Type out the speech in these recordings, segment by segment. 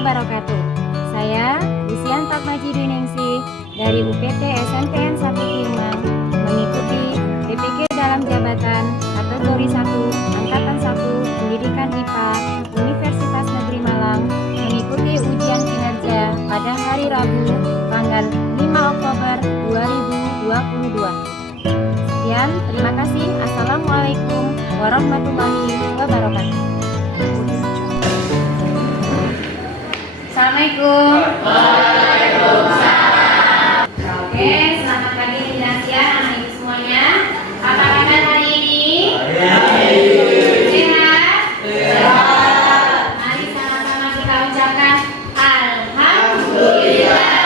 wabarakatuh. Saya Lucian Fatmajidningsih dari UPT SMPN 1 Kemang mengikuti PPG dalam jabatan kategori 1 Angkatan 1 Pendidikan IPA Universitas Negeri Malang mengikuti ujian kinerja pada hari Rabu tanggal 5 Oktober 2022. Sekian, terima kasih. Assalamualaikum warahmatullahi wabarakatuh. Assalamualaikum. Waalaikumsalam. Oke, selamat pagi Indonesia, anak ibu semuanya. Apa kabar hari ini? Sehat? Sehat. Mari sama-sama kita ucapkan Alhamdulillah.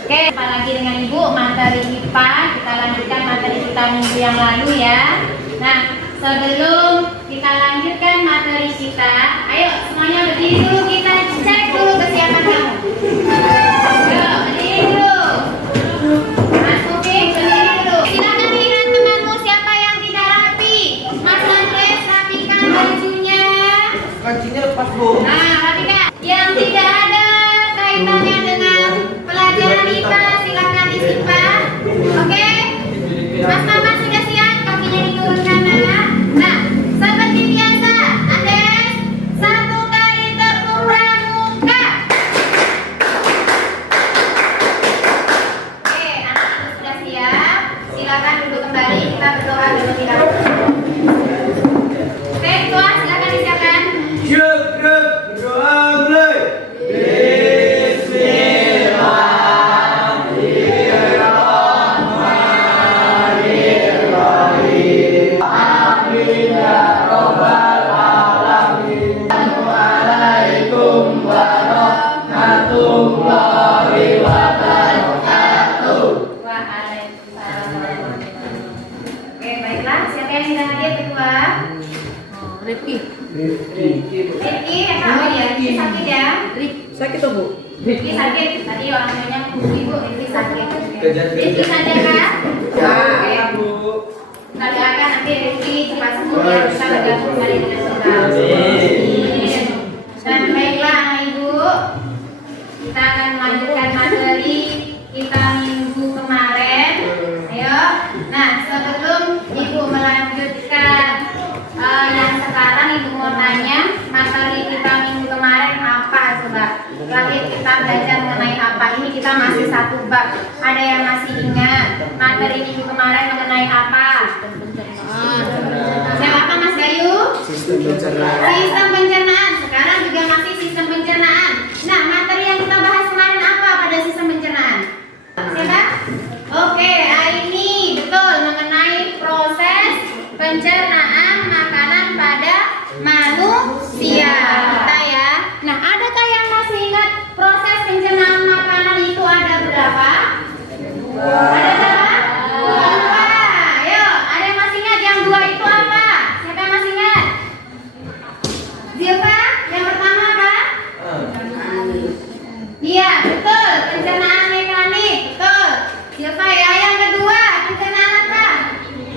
Oke, jumpa lagi dengan Ibu materi IPA. Kita lanjutkan materi kita minggu yang lalu ya. Nah, sebelum kita lanjutkan materi kita, ayo semuanya berdiri dulu, kita cek dulu kesiapan kamu. Ayo, berdiri dulu. Mas Mufik, berdiri dulu. Silakan lihat temanmu siapa yang tidak rapi. Mas Andres, rapikan bajunya. Kancingnya lepas, Bu. Nah, rapikan. Yang tidak ada kaitannya dengan pelajaran IPA, silakan disimpan. Oke? Mas Mama sudah siap, kakinya diturunkan. Nah, seperti biasa, Andes, 1 kali tepuk pramuka. Oke, anak-anak sudah siap. Silakan duduk kembali, kita berdoa terlebih dahulu. Oke, doa silakan disiapkan. Siap, berdoa mulai. Oke, baiklah. Siapa yang tidak hadir kedua? Rifki. Rifki, apa ya? Rifki sakit ya? Sakit tuh, Bu. Rifki sakit. Tadi orang tuanya ibu, Rifki sakit. Rifki saja kan? Ya, Bu. Kita doakan nanti Rifki cepat sembuh ya, bisa bergabung kembali dengan kita. Dan baiklah anak ibu, kita akan melanjutkan materi kita minggu kemarin. Ayo. Nah, sebelum ibu melanjutkan yang sekarang, ibu mau tanya materi kita minggu kemarin apa coba? Terakhir kita belajar mengenai apa? Ini kita masih satu bab. Ada yang masih ingat materi minggu kemarin mengenai apa? Siapa Mas Bayu? Sistem pencernaan. Sistem pencernaan. Sekarang juga masih sistem pencernaan. Nah, materi yang kita bahas kemarin apa pada sistem pencernaan? Siapa? Oke, ini betul mengenai proses pencernaan makanan pada manusia kita ya. Nah, adakah yang masih ingat proses pencernaan makanan itu ada berapa? Ada berapa? Dua. Ayo, ada yang masih ingat yang dua itu apa? Siapa yang masih ingat? Zilfa, yang pertama apa? Iya, betul, pencernaan mekanik, betul. Zilfa ya, yang kedua pencernaan apa?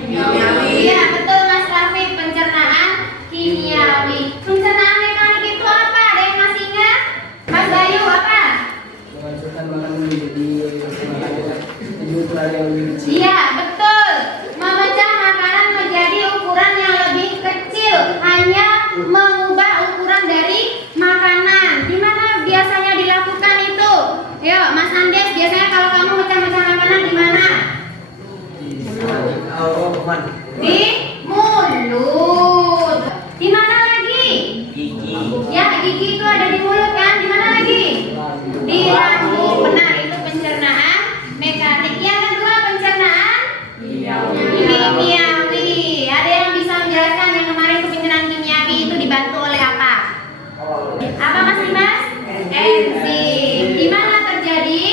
Kimiawi. Iya, betul Mas Rafiq, pencernaan kimiawi. Pencernaan mekanik itu apa? Ada yang masih ingat? Mas Bayu apa? Menghasilkan makanan menjadi ukuran yang lebih kecil. Iya, betul. Memecah makanan menjadi ukuran yang lebih kecil, hanya mengubah ukuran dari makanan. Di mana biasanya dilakukan itu? Yo, Mas Andes, biasanya kalau kamu mecah-mecah makanan di mana? Di mulut. Di mana lagi? Gigi. Ya, gigi itu ada di mulut kan? Di mana lagi? Di lambung. Benar, itu pencernaan mekanik. Yang kedua pencernaan kimiawi. Ada yang bisa menjelaskan yang kemarin itu pencernaan kimiawi itu dibantu oleh apa? Apa Mas Dimas? Enzim. Di mana terjadi?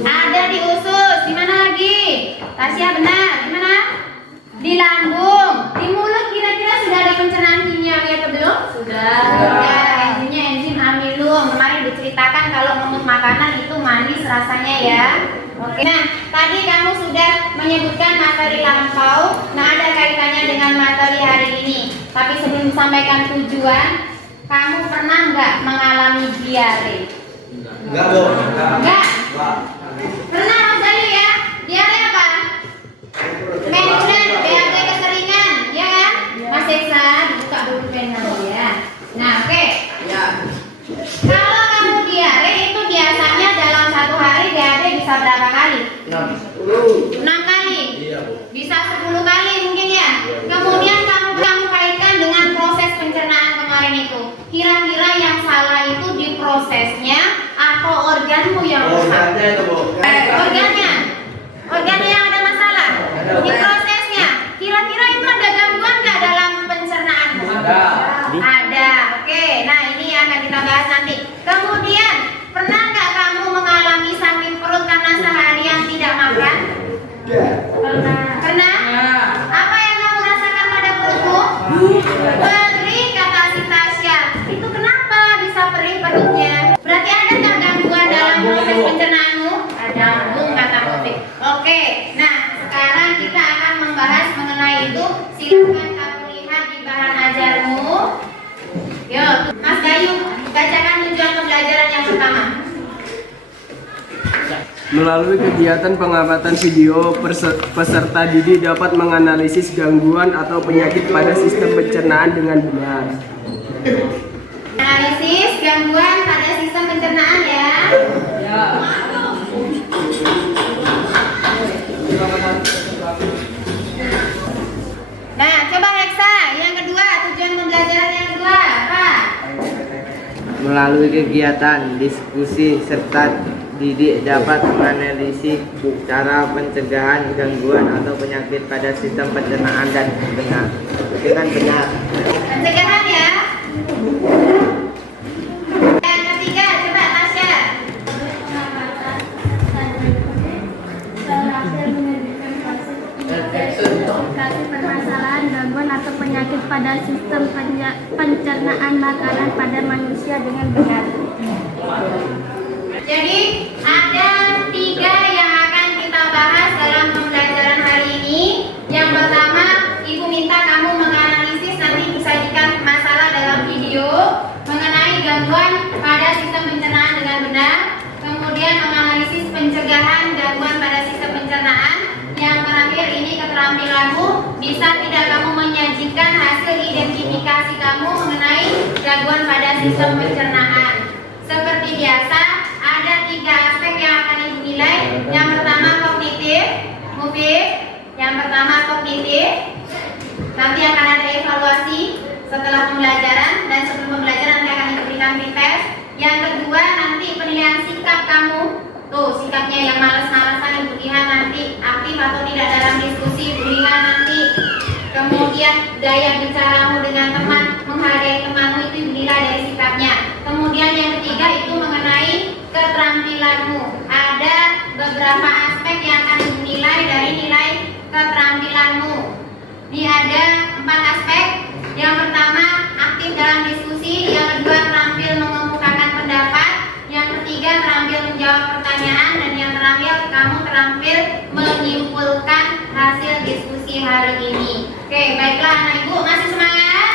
Ada di usus. Di mana lagi? Tasya benar. Di mana? manis rasanya ya. Oke, nah tadi kamu sudah menyebutkan materi lampau. Nah, ada kaitannya dengan materi hari ini. Tapi sebelum disampaikan tujuan, kamu pernah nggak mengalami diare? Enggak, Bu. Enggak? Pernah Mas Ayu ya? Diare apa? Mengudan, BAB keseringan, ya kan? Mas Eksa, dibuka dulu pennya ya. Nah, oke. Ya. Kalau kamu diare itu biasanya dalam satu hari BAB bisa berapa kali? 6 kali. Iya, Bu. Bisa 10 kali mungkin ya. Kemudian kamu kaitkan dengan proses pencernaan kemarin itu. Kira-kira yang salah itu di prosesnya atau organmu yang rusak? Organnya itu, Bu. Organnya yang ada masalah. Di prosesnya. Kira-kira itu ada gangguan nggak dalam pencernaanmu? Ada. Oke. Nah, ini yang akan kita bahas nanti. Kemudian, pernah nggak kamu mengalami sakit perut karena seharian tidak makan? Pernah? Apa yang kamu rasakan pada perutmu? Perih, kata si Tasya. Itu kenapa bisa perih perutnya? Berarti ada nggak gangguan dalam proses pencernaanmu? Ada, kata Taufik. Oke, nah sekarang kita akan membahas mengenai itu. Silakan kamu lihat di bahan ajarmu. Yuk, Mas Gayu, bacakan tujuan pembelajaran yang pertama. Melalui kegiatan pengamatan video, peserta didik dapat menganalisis gangguan atau penyakit pada sistem pencernaan dengan benar. Analisis gangguan pada sistem pencernaan ya. Nah, coba Reksa, yang kedua, tujuan pembelajaran yang kedua, apa? Melalui kegiatan, diskusi, serta didik dapat menganalisis cara pencegahan gangguan atau penyakit pada sistem pencernaan dengan benar. Pencegahan ya. Yang ketiga, coba Tasya. Identifikasi permasalahan gangguan atau penyakit pada sistem pencernaan makanan pada manusia dengan benar. Jadi ada 3 yang akan kita bahas dalam pembelajaran hari ini. Yang pertama, Ibu minta kamu menganalisis, nanti disajikan masalah dalam video mengenai gangguan pada sistem pencernaan dengan benar. Kemudian menganalisis pencegahan gangguan pada sistem pencernaan. Yang terakhir ini keterampilanmu, bisa tidak kamu menyajikan hasil identifikasi kamu mengenai gangguan pada sistem pencernaan. Seperti biasa, ada 3 aspek yang akan Ibu nilai. Yang pertama kognitif, Mufid. Yang pertama kognitif. Nanti akan ada evaluasi setelah pembelajaran, dan sebelum pembelajaran nanti akan diberikan pretest. Yang kedua nanti penilaian sikap kamu. Tuh, sikapnya yang malas-malasan Ibu lihat nanti aktif atau tidak dalam diskusi, Ibu lihat nanti. Kemudian gaya bicaramu dengan teman, menghargai temanmu, itu Ibu lihat dari sikapnya. Kemudian yang ketiga itu mengenai keterampilanmu. Ada beberapa aspek yang akan Ibu nilai dari nilai keterampilanmu. Ini ada 4 aspek. Yang pertama aktif dalam diskusi, yang kedua terampil mengemukakan pendapat, yang ketiga terampil menjawab pertanyaan, dan yang terakhir kamu terampil menyimpulkan hasil diskusi hari ini. Oke, baiklah anak Ibu, masih semangat?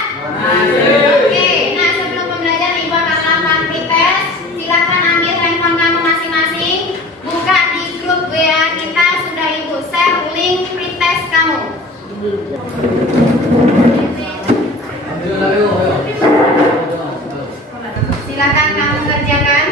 Oke, nah sebelum pembelajaran Ibu akan melakukan pretest. Silakan ambil handphone kamu masing-masing, buka di grup WA kita, sudah Ibu share link pretest kamu. Silakan kamu kerjakan.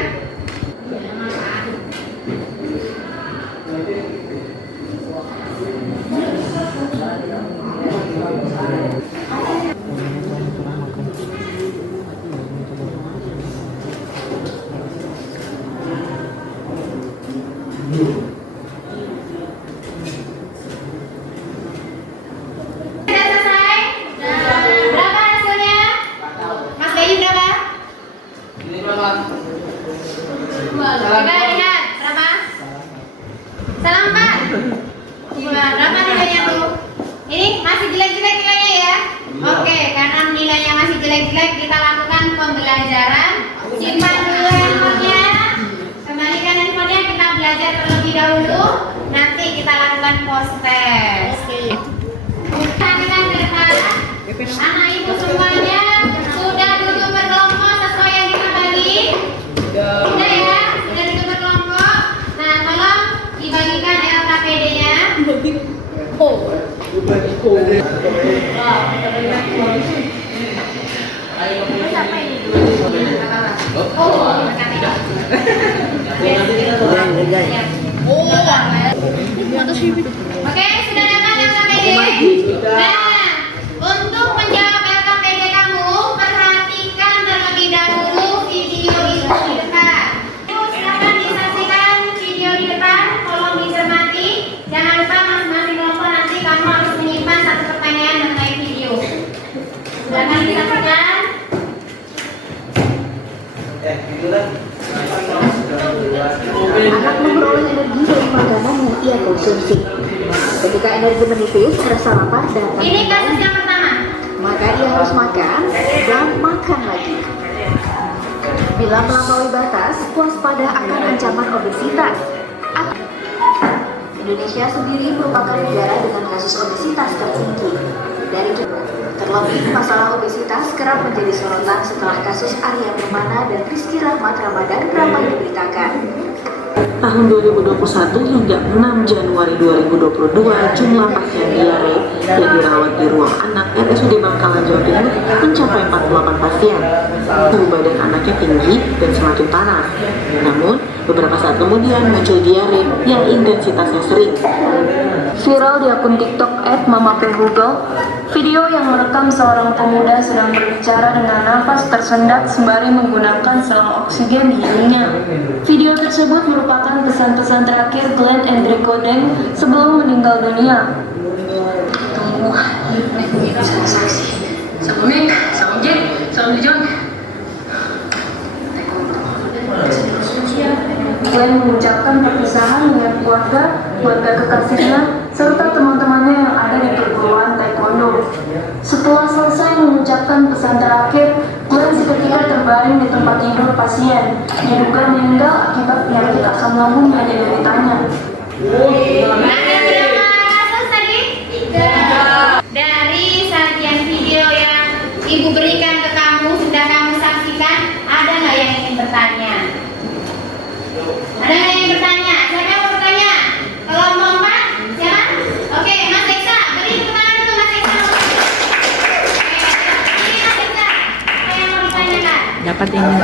terlebih dahulu, nanti kita lakukan post test. Perhatikan ke depan, anak ibu semuanya sudah duduk berkelompok sesuai yang kita bagi. Sudah ya, sudah duduk berkelompok. Nah, tolong dibagikan LKPD-nya. Oke, sudah dapat LKPD? Nah, untuk menjawab LKPD kamu, perhatikan terlebih dahulu video itu di depan. Silakan disaksikan video di depan, tolong dicermati. Jangan lupa masing-masing kelompok nanti kamu harus menyimpan satu pertanyaan mengenai video. Silakan disaksikan. Anak memperoleh energi dari makanan yang ia konsumsi. Ketika energi menipis, rasa lapar datang Ini kasus yang pertama. maka ia harus makan dan makan lagi. Bila melampaui batas, waspada akan ancaman obesitas. Indonesia sendiri merupakan negara dengan kasus obesitas tertinggi. Terlebih, masalah obesitas kerap menjadi sorotan setelah kasus Arya Permana dan Rizky Rahmat Ramadan ramai diberitakan. Tahun 2021 hingga 6 Januari 2022, jumlah pasien diare yang dirawat di ruang anak RSUD Bangkalan Jawa Timur mencapai 48 pasien. Suhu badan anaknya tinggi dan semakin panas. Namun, beberapa saat kemudian muncul diare yang intensitasnya sering. Viral di akun TikTok @mamapehugo, video yang merekam seorang pemuda sedang berbicara dengan nafas tersendat sembari menggunakan selang oksigen di hidungnya. Video tersebut merupakan pesan-pesan terakhir Glenn Endrico Deng sebelum meninggal dunia. Glenn mengucapkan perpisahan dengan keluarga kekasihnya, serta teman-temannya yang ada di perguruan taekwondo. Setelah selesai mengucapkan pesan terakhir, Glenn seketika terbaring di tempat tidur pasien. Diduga meninggal akibat penyakit asam lambung yang dideritanya. Ada berapa kasus tadi? 3. Dari sajian video yang ibu berikan ke kamu, sudah kamu saksikan, ada nggak yang ingin bertanya? Ada nggak yang ingin bertanya? Siapa yang mau bertanya? Kelompok 4? Siapa? Oke, Mas Eksa, beri tepuk tangan dulu Mas Eksa. Ini Mas Eksa, apa yang mau ditanyakan? Dapat ini. Oke,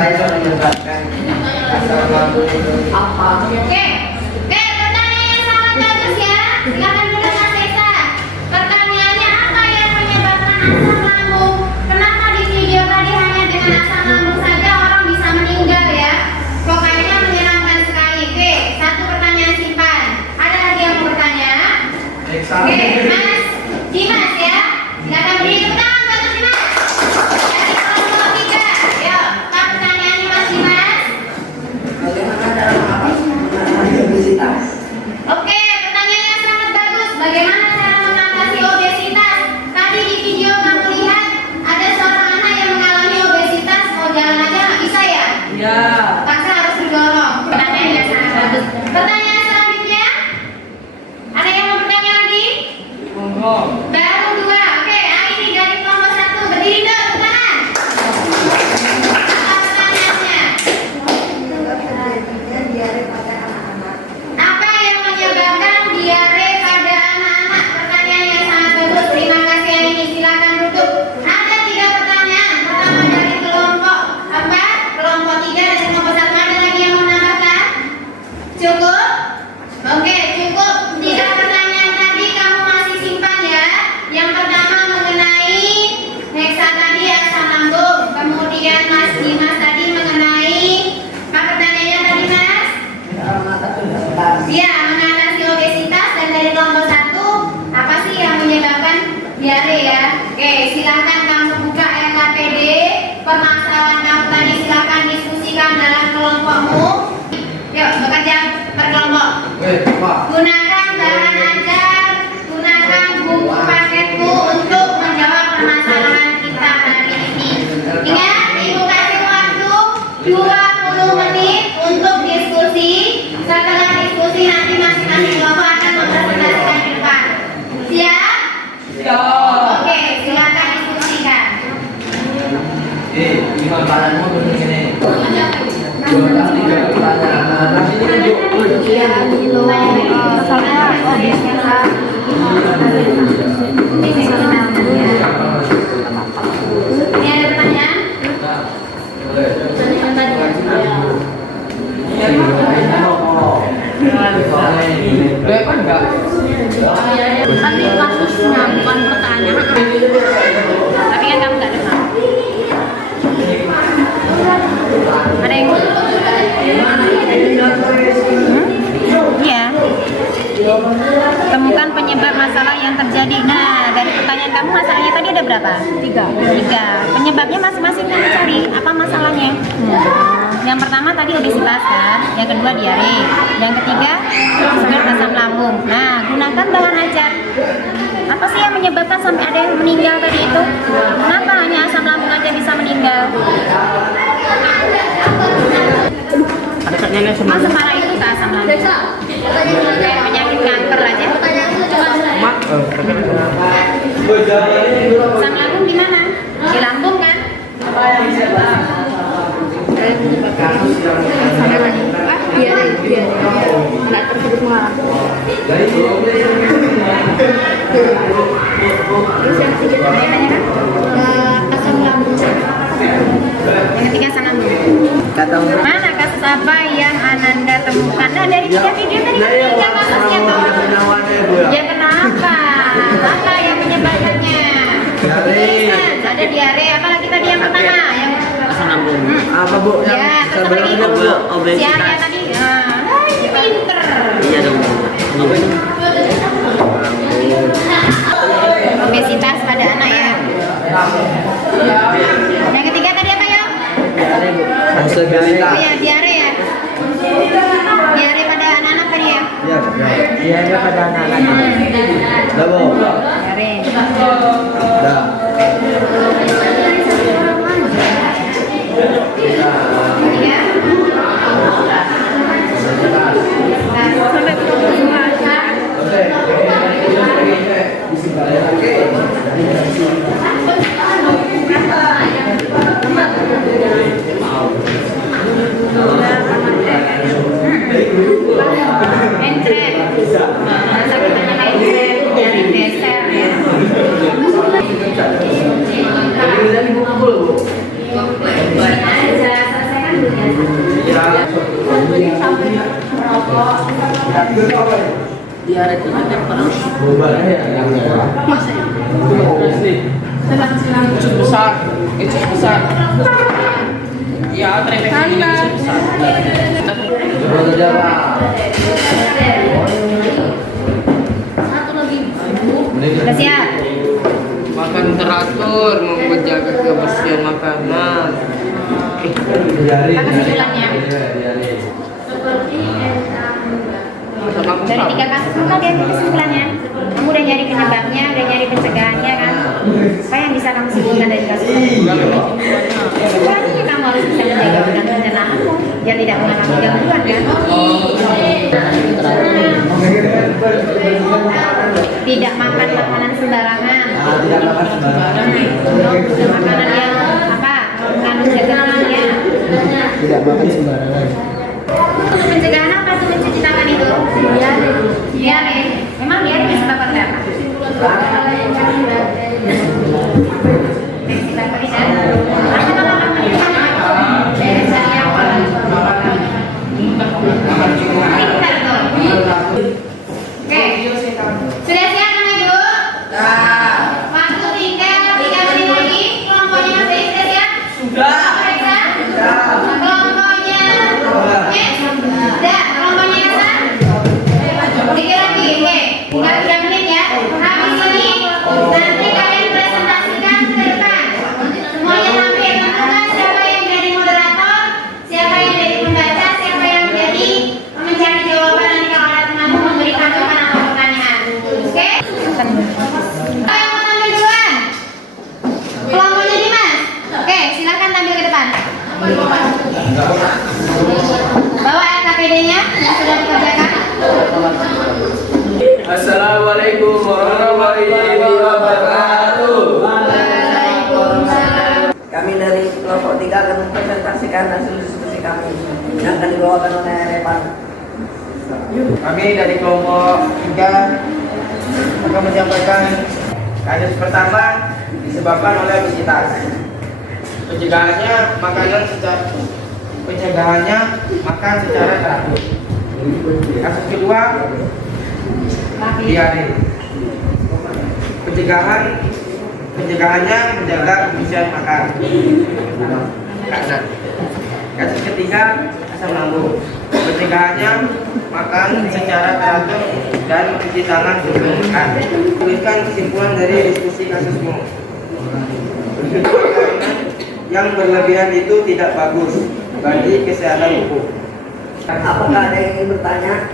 pertanyaan yang sangat bagus ya. Silakan dulu Mas Eksa. Pertanyaannya, apa yang menyebabkan asam lambung? Kenapa di video tadi hanya dengan asam lambung saja orang bisa meninggal ya? Pokoknya menyeramkan sekali. Oke, satu pertanyaan simpan. Ada lagi yang mau bertanya? Oke, Mas Dimas ya. Silakan beri tepuk tangan buat Mas Dimas. Dari kelompok 3. Yuk, apa pertanyaannya Mas Dimas? Oke, pertanyaan yang sangat bagus. Bagaimana cara mengatasi obesitas? Tadi di video kamu lihat ada seorang anak yang mengalami obesitas. Mau jalan aja nggak bisa ya? Iya. Paksa harus didorong. Pertanyaan yang sangat bagus. Pertanyaan selanjutnya, ada yang mau bertanya lagi? Baru 2. Oke, ini dari kelompok 1. Berdiri dong, tepuk tangan. Apa pertanyaannya? Apa yang menyebabkan diare pada anak-anak? Pertanyaan yang sangat bagus. Terima kasih yang ini. Silakan duduk. Ada 3 pertanyaan. Pertama dari kelompok 4, kelompok 3 dan kelompok 1. Ada lagi yang mau menambahkan? Cukup? Oke, cukup. 3 pertanyaan tadi kamu masih simpan ya. Yang pertama mengenai Heksa tadi asam lambung. Kemudian Mas Dimas tadi mengenai apa pertanyaannya tadi Mas? Ya, mengatasi obesitas. Dan dari kelompok 1, apa sih yang menyebabkan diare ya? Oke, silakan kamu buka LKPD. Permasalahan kamu tadi silakan diskusikan dalam kelompokmu. Yuk, bekerja berkelompok. Gunakan bahan ajar, gunakan buku paketmu untuk menjawab permasalahan kita hari ini. Ingat, Ibu kasih waktu 20 menit untuk diskusi. Setelah diskusi nanti yang terjadi. Nah, dari pertanyaan kamu masalahnya tadi ada berapa? 3. Penyebabnya masing-masing kamu cari. Apa masalahnya? Yang pertama tadi obesitas kan, yang kedua diare, yang ketiga sugar asam lambung. Nah, gunakan bahan ajar. Apa sih yang menyebabkan sampai ada yang meninggal tadi itu? Kenapa hanya asam lambung aja bisa meninggal? Masa parah itu ke asam lambung? Kayak penyakit kanker aja. Asam lambung di mana? Di lambung kan? Asam lambung. Yang ketiga asam lambung. Mana kasus apa yang Ananda temukan? Nah, dari 3 video tadi kan 3 kasusnya tuh. Ya kenapa? Apa yang menyebabkannya? Ada diare. Apalagi tadi yang pertama? Yang Asam lambung. Apa Bu? ya, terus apa lagi? Si Arya tadi. Pinter. Iya dong. Obesitas pada anak ya. Yang ketiga tadi apa ya? Oh ya, diare ya. Diare pada anak-anak tadi ya. Diare pada anak-anak. Diare. Ketiga. Entret. Sakit anak entret dari beser ya. besar. Iya, terefeksi besar. Udah siap? Makan teratur, menjaga kebersihan makanan. Apa kesimpulannya? Dari 3 kasus bukan dia kesimpulannya. Kamu udah nyari penyebabnya, udah nyari pencegahannya kan? Apa yang bisa kamu simpulkan dari kasus ini? Kesimpulannya kamu harus bisa menjaga organ pencernaanmu biar tidak mengalami gangguan kan? Tidak makan makanan sembarangan. Makanan yang apa? Mengandung zat kimia. Tidak makan sembarangan. Pencegahan apa tuh mencuci tangan itu? Diare. Memang diare disebabkan apa? Oke, sudah siap kan Ibu? Waktu tinggal 3 menit lagi. Kelompoknya masih sudah siap? Sudah. Kelompoknya yes? Sudah. Kelompoknya Esa? 3 lagi, oke. Tinggal 3 menit ya. Habis ini nanti kalian presentasikan ke depan. Semuanya tampil. Tentukan siapa yang jadi moderator, siapa yang jadi pembaca, siapa yang jadi mencari jawaban nanti kalau ada temanmu memberi tanggapan atau pertanyaan. Oke? Siapa yang mau tampil duluan? Kelompoknya Dimas. Oke, silakan tampil ke depan. Bawa RKPD-nya yang sudah dikerjakan. Assalamualaikum warahmatullahi wabarakatuh. Kami dari kelompok 3 akan mempresentasikan hasil diskusi kami yang akan dibawakan oleh Repan. Kami dari kelompok 3 akan menyampaikan kasus pertama disebabkan oleh obesitas. Pencegahannya makan secara teratur. Kasus kedua diare. Pencegahannya menjaga kebersihan makan. Kasus ketiga asam lambung. Pencegahannya makan secara teratur dan mencuci tangan sebelum makan. Tuliskan kesimpulan dari diskusi kasusmu. Makanan yang berlebihan itu tidak bagus bagi kesehatan tubuh. Apakah ada yang ingin bertanya?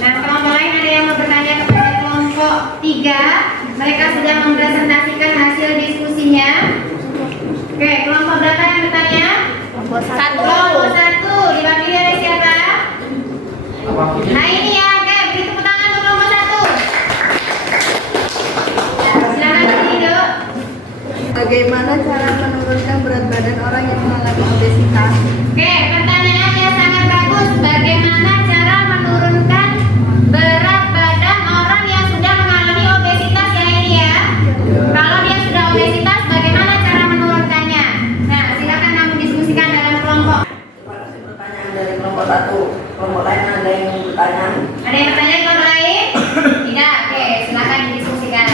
Nah, kelompok lain ada yang mau bertanya kepada kelompok 3. Mereka sudah mempresentasikan hasil diskusinya. Oke, kelompok berapa yang bertanya? Kelompok 1. Diwakili oleh siapa? Nah ini ya, oke, beri tepuk tangan untuk kelompok 1. Silakan ini dok. Bagaimana cara menurunkan berat badan orang yang mengalami obesitas? Oke, pertanyaannya sangat bagus. Bagaimana cara menurunkan berat badan orang yang sudah mengalami obesitas ya ini ya? Kalau dia sudah obesitas, bagaimana cara menurunkannya? Nah, silakan kamu diskusikan dalam kelompok. Terima kasih pertanyaan dari kelompok 1. Kelompok lain ada yang ingin bertanya? Ada yang bertanya kelompok lain? Tidak, oke, silakan didiskusikan.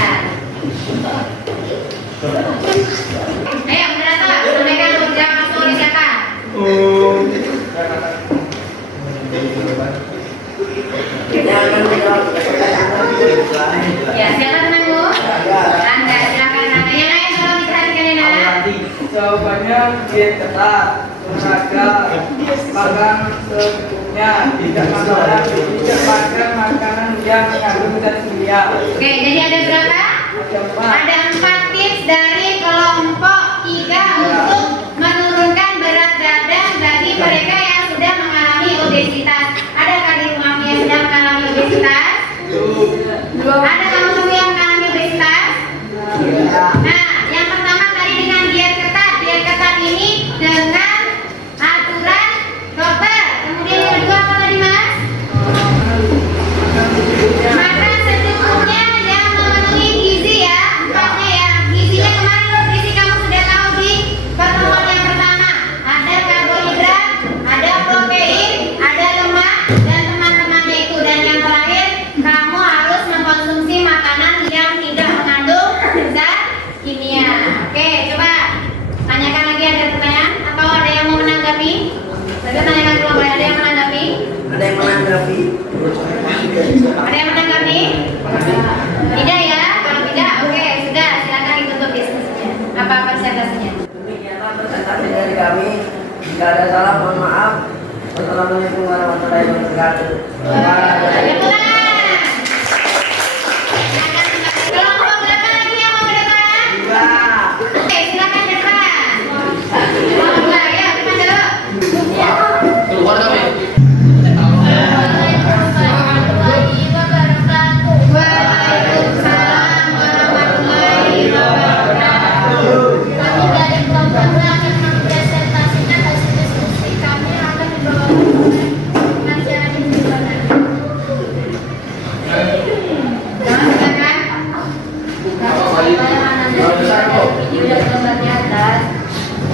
Ayo, berapa? Sampaikan jawab langsung oleh siapa? Yang akan menjawab pertanyaan Ya, siapa temanmu? Anda, silakan Anda. Yang lain tolong diperhatikan ya nak. Jawabannya diet ketat, olahraga, makan secukupnya, tidak makan makanan yang mengandung zat kimia. Oke, jadi ada berapa? Ada 4 tips dari kelompok 3 untuk menurunkan berat badan bagi mereka yang sudah mengalami obesitas. Adakah di rumahmu yang sedang mengalami obesitas? Ada kamu yang mengalami obesitas? Nah, yang pertama tadi dengan diet ketat. Diet ketat ini dengan aturan dokter. Kemudian yang kedua apa tadi mas? Makan secukupnya yang memenuhi gizi ya. 4-nya ya. Gizinya kemarin nutrisi kamu sudah tahu di pertemuan yang pertama. Ada karbohidrat, ada protein, ada lemak dan teman-temannya itu. Dan yang terakhir, kamu harus mengkonsumsi makanan yang tidak mengandung zat kimia. Oke, coba tanyakan lagi, ada pertanyaan atau ada yang mau menanggapi? Saya tanyakan kelompok, ada yang menanggapi? ada yang menanggapi? Ada yang menanggapi? Tidak ya? Kalau tidak, oke, sudah. Silakan ditutup diskusinya. Apa presentasinya? Demikianlah presentasi dari kami. Jika ada salah, mohon maaf. Wassalamualaikum warahmatullahi wabarakatuh. Tepuk tangan. Kelompok berapa lagi yang mau berdebat? Oke, silakan debat. Kelompok ya, gimana dok? Keluar kami. Waalaikumsalam warahmatullahi wabarakatuh. Kami dari kelompok 2 akan mempresentasikan hasil diskusi kami akan dibawakan dengan cara gimana? Silakan. Video dan gambar di atas,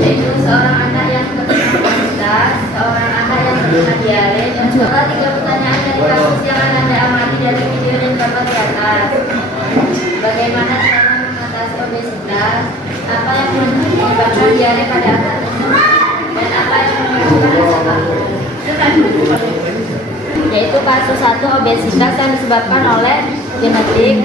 yaitu seorang anak yang terkena obesitas, seorang anak yang terkena diare, dan juga 3 pertanyaan dari kasus yang akan Anda amati dari video dan gambar di atas. Bagaimana cara mengatasi obesitas? Apa yang menyebabkan diare pada anak tersebut? Dan apa yang menyebabkan rasa takut? Yaitu kasus 1 obesitas yang disebabkan oleh genetik,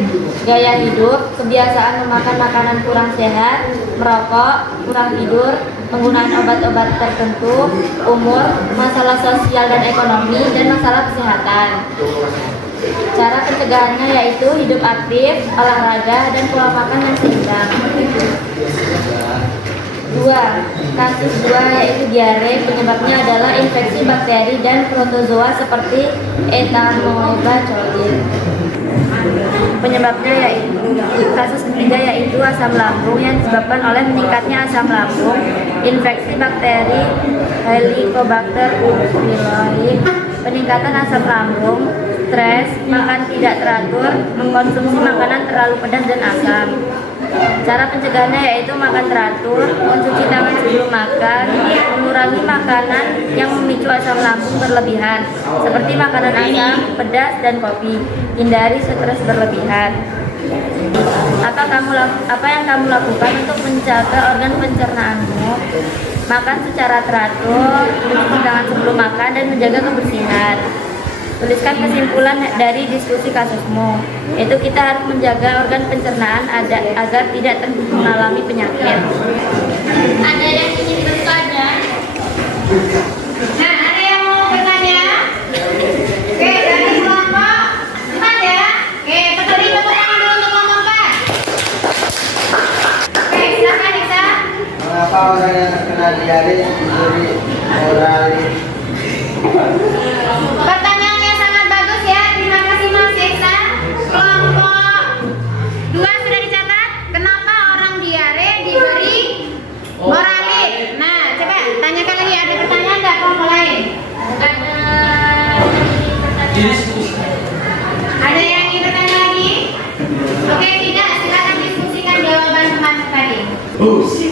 gaya hidup, kebiasaan memakan makanan kurang sehat, merokok, kurang tidur, penggunaan obat-obat tertentu, umur, masalah sosial dan ekonomi, dan masalah kesehatan. Cara pencegahannya yaitu hidup aktif, olahraga, dan pola makan yang seimbang. 2. Kasus 2 yaitu diare, penyebabnya adalah infeksi bakteri dan protozoa seperti Entamoeba coli. Penyebabnya yaitu kasus ketiga yaitu asam lambung yang disebabkan oleh meningkatnya asam lambung, infeksi bakteri Helicobacter pylori, peningkatan asam lambung, stres, makan tidak teratur, mengkonsumsi makanan terlalu pedas dan asam. Cara pencegahannya yaitu makan teratur, mencuci tangan sebelum makan, mengurangi makanan yang memicu asam lambung berlebihan, seperti makanan asam, pedas, dan kopi. Hindari stres berlebihan. Apa yang kamu lakukan untuk menjaga organ pencernaanmu? Makan secara teratur, mencuci tangan sebelum makan, dan menjaga kebersihan. Tuliskan kesimpulan dari diskusi kasusmu, yaitu kita harus menjaga organ pencernaan agar tidak mengalami penyakit. Ada yang ingin bertanya? Nah, ada yang mau bertanya? Oke, dari kelompok 4 ya. Oke, beri tepuk tangan dulu untuk kelompok 4. Oke, silakan Iksa. Mengapa orang yang terkena diare diberi oralit? Pertanyaannya sangat bagus ya. Terima kasih Mas Iksa. Kelompok 2 sudah dicatat. Kenapa orang diare diberi oralit? Nah, coba tanyakan lagi. Ada pertanyaan nggak kelompok lain? Ada yang ingin bertanya lagi? Oke, tidak. Silakan diskusikan jawaban teman tadi. Oke.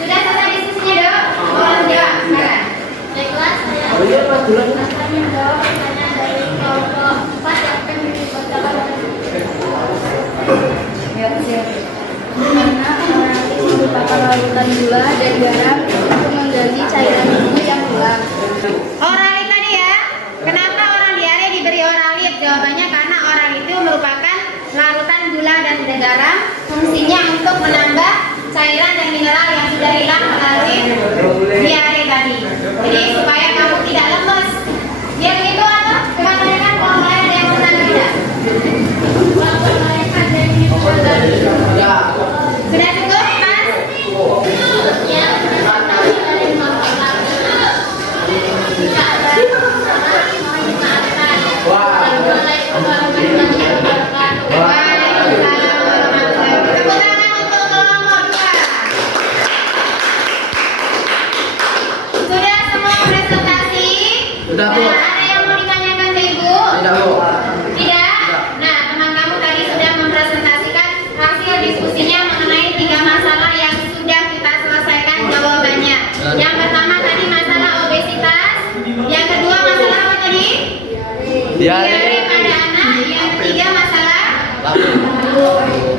Sudah selesai diskusinya, Dok? Mohon jawab sekarang. Baiklah, saya akan menjawab pertanyaan dari kelompok 4 yang akan dibacakan oleh Karena oralit merupakan larutan gula dan garam untuk mengganti cairan tubuh yang hilang. Oralit tadi ya. Kenapa orang diare diberi oralit? Jawabannya karena oralit itu merupakan larutan gula dan garam, fungsinya untuk menambah cairan dan mineral yang sudah hilang melalui diare tadi. Jadi supaya kamu tidak lemes. Biar gitu atau coba tanyakan kalau lain ada yang mau tanya tidak? Sudah cukup, Mas? Sudah semua presentasi? Sudah, Bu. Nah, ada yang mau ditanyakan ke Ibu? Tidak, Bu. Tidak? Nah, teman kamu tadi sudah mempresentasikan hasil diskusinya mengenai 3 masalah yang sudah kita selesaikan jawabannya. Yang pertama tadi masalah obesitas, yang kedua masalah apa tadi? Diare pada anak, yang ketiga masalah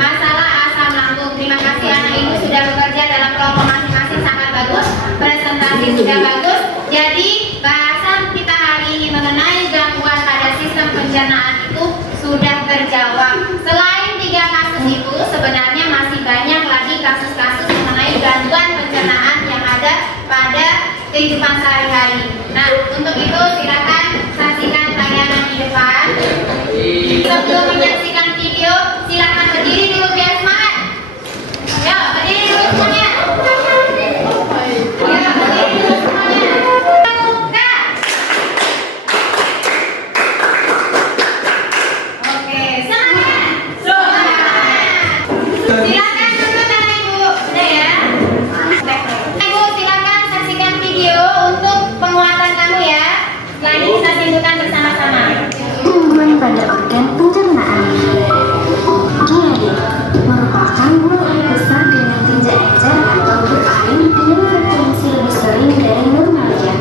asam lambung. Terima kasih anak ibu sudah bekerja dalam kelompok masing-masing, sangat bagus. Presentasi sudah bagus. Jadi bahasan kita hari ini mengenai gangguan pada sistem pencernaan itu sudah terjawab. Selain 3 kasus itu, sebenarnya masih banyak lagi kasus-kasus mengenai gangguan pencernaan yang ada pada kehidupan sehari-hari. Nah, untuk itu silakan saksikan tayangan di depan. Sebelum menyaksikan video, silakan berdiri dulu biar semangat. Yuk, berdiri dulu semuanya. Yuk, berdiri dulu semuanya. Buka. Oke, semangat. Silakan dulu tangan Ibu. Sudah ya? Ibu, silakan saksikan video untuk penguatan kamu ya. Setelah ini kita simpulkan bersama-sama. Gangguan pada organ pencernaan. Diare merupakan buang air besar dengan tinja encer atau berair dengan frekuensi lebih sering dari normalnya.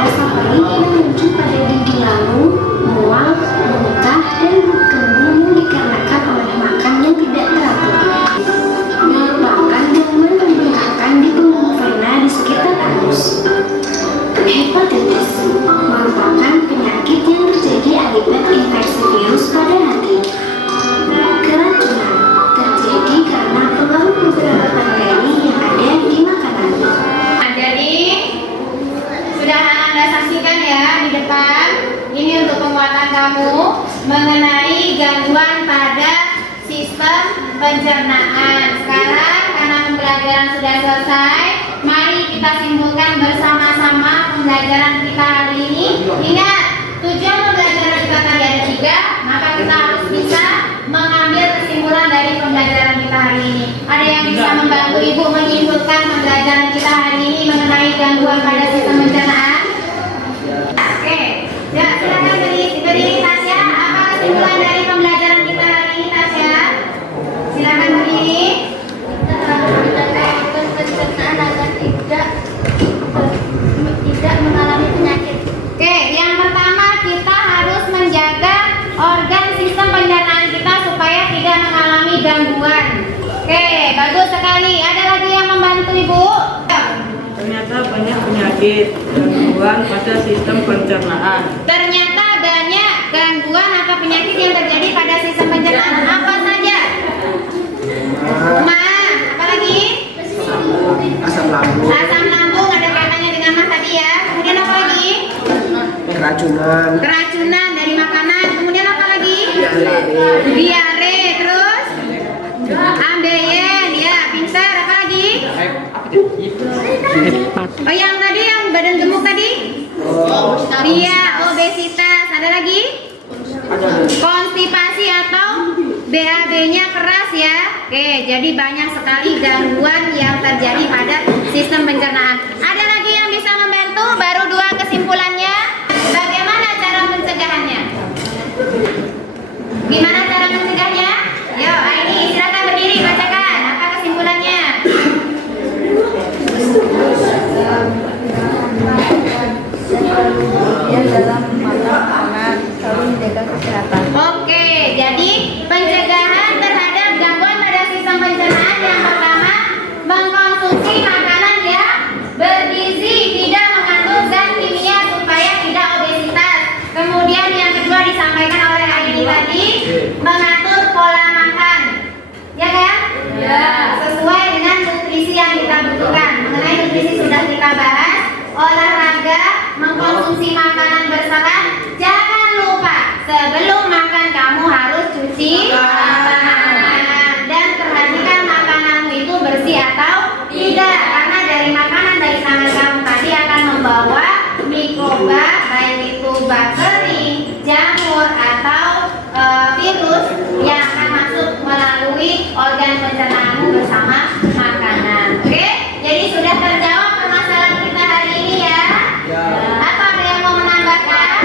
Rasa perih yang muncul pada dinding lambung, mual, muntah, dan kembung dikarenakan oleh makan yang tidak teratur. Merupakan gangguan pembengkakan di pembuluh vena di sekitar anus. Hepatitis merupakan penyakit yang terjadi akibat infeksi virus pada hati. Keracunan terjadi karena pengaruh beberapa bakteri yang ada di makanan. Nah, jadi sudah Anda saksikan ya di depan. Ini untuk penguatan kamu mengenai gangguan pada sistem pencernaan. Sekarang karena pembelajaran sudah selesai, mari kita simpulkan bersama-sama pembelajaran kita hari ini. Ingat, tujuan pembelajaran kita tadi ada 3, maka kita harus bisa mengambil kesimpulan dari pembelajaran kita hari ini. Ada yang bisa membantu Ibu menyimpulkan pembelajaran kita hari ini mengenai gangguan pada sistem pencernaan? Oke, ya silakan berdiri Tasya. Apa kesimpulan dari pembelajaran kita hari ini, Tasya? Silakan berdiri. Kita harus menjaga organ pencernaan agar tidak mengalami penyakit. Oke, yang pertama kita harus menjaga penyakit gangguan pada sistem pencernaan. Ternyata banyak gangguan atau penyakit yang terjadi pada sistem pencernaan. Apa saja? Ma, apa lagi? Asam lambung, Asam lambung ada kaitannya dengan mah tadi ya. Kemudian apa lagi? keracunan, Keracunan dari makanan. Kemudian apa lagi? Diare. Terus ambeien. Ya, pintar. Apa lagi? Oh, yang tadi yang badan gemuk tadi? Iya, obesitas. Ada lagi? Konstipasi atau BAB-nya keras ya. Oke, jadi banyak sekali gangguan yang terjadi pada sistem pencernaan. Ada lagi yang bisa membantu? Baru 2 kesimpulannya. Bagaimana cara pencegahannya? Gimana cara mencegahnya? Yo, Aini, silakan berdiri bacakan. Apa kesimpulannya? dalam makan makanan, selalu menjaga kesehatan. Oke, jadi pencegahan terhadap gangguan pada sistem pencernaan yang pertama, mengkonsumsi makanan yang bergizi, tidak mengandung zat kimia supaya tidak obesitas. Kemudian yang kedua disampaikan oleh Aini tadi, mengatur pola makan. Ya kan? Ya. Sesuai dengan nutrisi yang kita butuhkan. Mengenai nutrisi sudah kita bahas. Olahraga, mengkonsumsi makanan berserat. Jangan lupa sebelum makan kamu harus cuci tangan dan perhatikan makananmu itu bersih atau tidak, karena dari makanan dari tangan kamu tadi akan membawa mikroba, baik itu bakteri, jamur atau virus yang akan masuk melalui organ pencernaanmu bersama makanan. Oke, jadi sudah terjawab permasalahan kita hari ini ya. Apa ada yang mau menambahkan?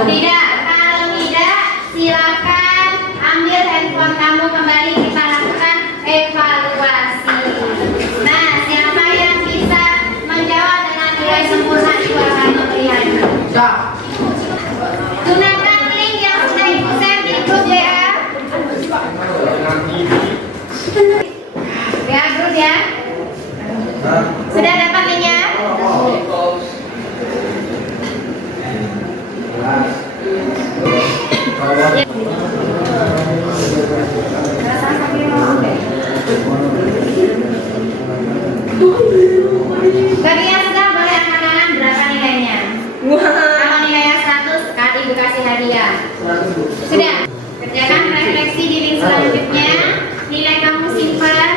Tidak. Kalau tidak, silakan ambil handphone kamu kembali, kita lakukan evaluasi. Nah, siapa yang bisa menjawab dengan nilai sempurna itu akan memberi hadiah. Gunakan link yang sudah ibu share di grup WA. WA grup ya. Sudah dapat linknya? Bagi yang sudah boleh angkat berapa nilainya? Kalau nilainya 100, Kak Ibu kasih hadiah. Sudah. Kerjakan refleksi di link selanjutnya. Nilai kamu simpan.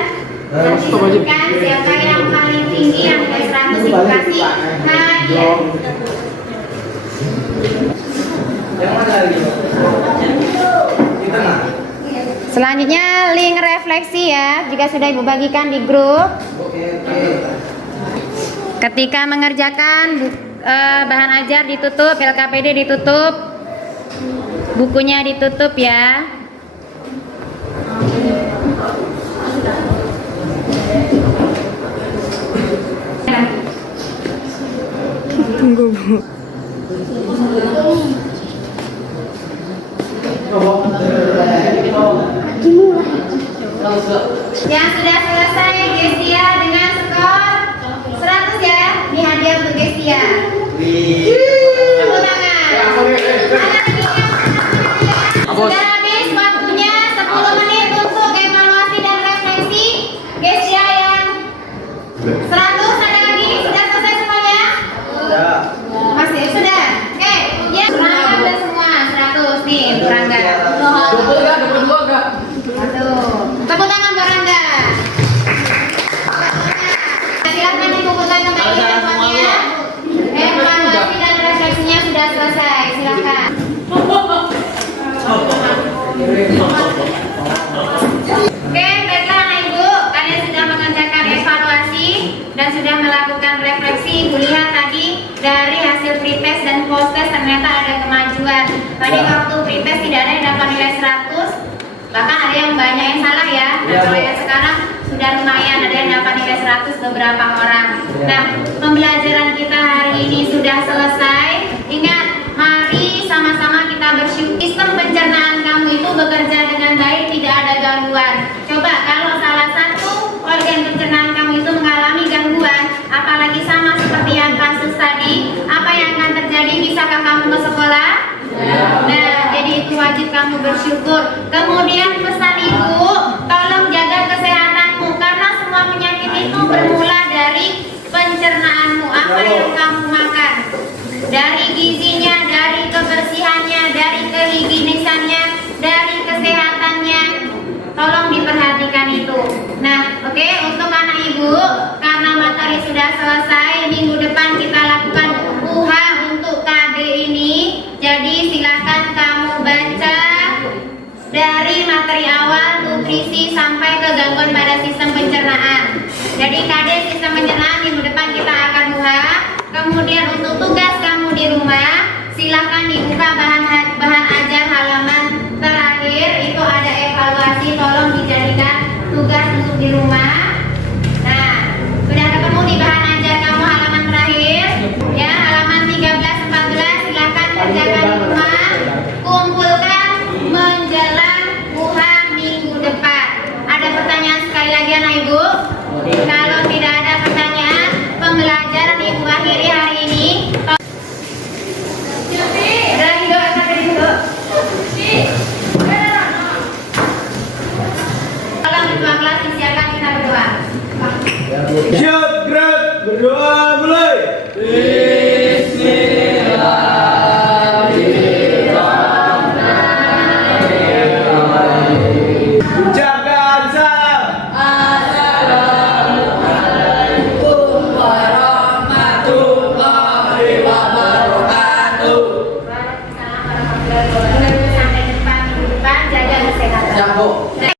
Dan disebutkan siapa yang paling tinggi yang nilai 100 Ibu kasih hadiah. Selanjutnya link refleksi ya, juga sudah Ibu bagikan di grup. Ketika mengerjakan bahan ajar ditutup, LKPD ditutup, bukunya ditutup ya. Tunggu Bu. Yang sudah selesai Gestia dengan skor 100 ya. Ini hadiah untuk Gestia. Tepuk tangan. Sudah habis waktunya 10 menit untuk evaluasi dan refleksi. Gestia yang 100 ada lagi? Sudah selesai semuanya? Masih sudah. Oke, ya Rangga udah semua 100 nih, Rangga. Tepuk tangan buat Rangga. Silakan dikumpulkan kembali handphonenya. Evaluasi dan refleksinya sudah selesai. Silakan. Oke, baiklah anak ibu, kalian sudah mengerjakan evaluasi dan sudah melakukan refleksi. Ibu lihat tadi dari hasil pretest dan post-test ternyata ada kemajuan. Tadi waktu pretest tidak ada yang dapat nilai 100. Bahkan ada yang banyak yang salah ya. Nah, kalau yang sekarang sudah lumayan, ada yang dapat nilai 100 beberapa orang. Nah, pembelajaran kita hari ini sudah selesai. Ingat, mari sama-sama kita bersyukur sistem pencernaan kamu itu bekerja dengan baik, tidak ada gangguan. Coba kalau salah satu organ pencernaan kamu itu mengalami gangguan, apalagi sama seperti kasus tadi, apa yang akan terjadi? Bisakah kamu ke sekolah? Nah, jadi itu wajib kamu bersyukur. Kemudian pesan ibu, tolong jaga kesehatanmu karena semua penyakit itu bermula dari pencernaanmu. Apa yang kamu makan? Dari gizinya, dari kebersihannya, dari kehigienisannya, dari kesehatannya. Tolong diperhatikan itu. Nah, oke, untuk anak ibu, karena materi sudah selesai, minggu depan kita lakukan UH untuk KD ini. Jadi silakan kamu baca dari materi awal nutrisi sampai ke gangguan pada sistem pencernaan. Jadi KD sistem pencernaan minggu depan kita akan UH. Kemudian untuk tugas kamu di rumah, silakan dibuka bahan ajar halaman terakhir, itu ada evaluasi, tolong dijadikan tugas untuk di rumah. Nah, sudah ketemu di bahan ajar kamu halaman terakhir ya, halaman 13-14, silakan kerjakan di rumah, kumpulkan menjelang UH minggu depan. Ada pertanyaan sekali lagi anak ibu? Kalau tidak ada pertanyaan, pembelajaran ibu akhiri hari ini. Tolong ketua kelas disiapkan, kita berdoa. Siap, gerak, berdoa mulai.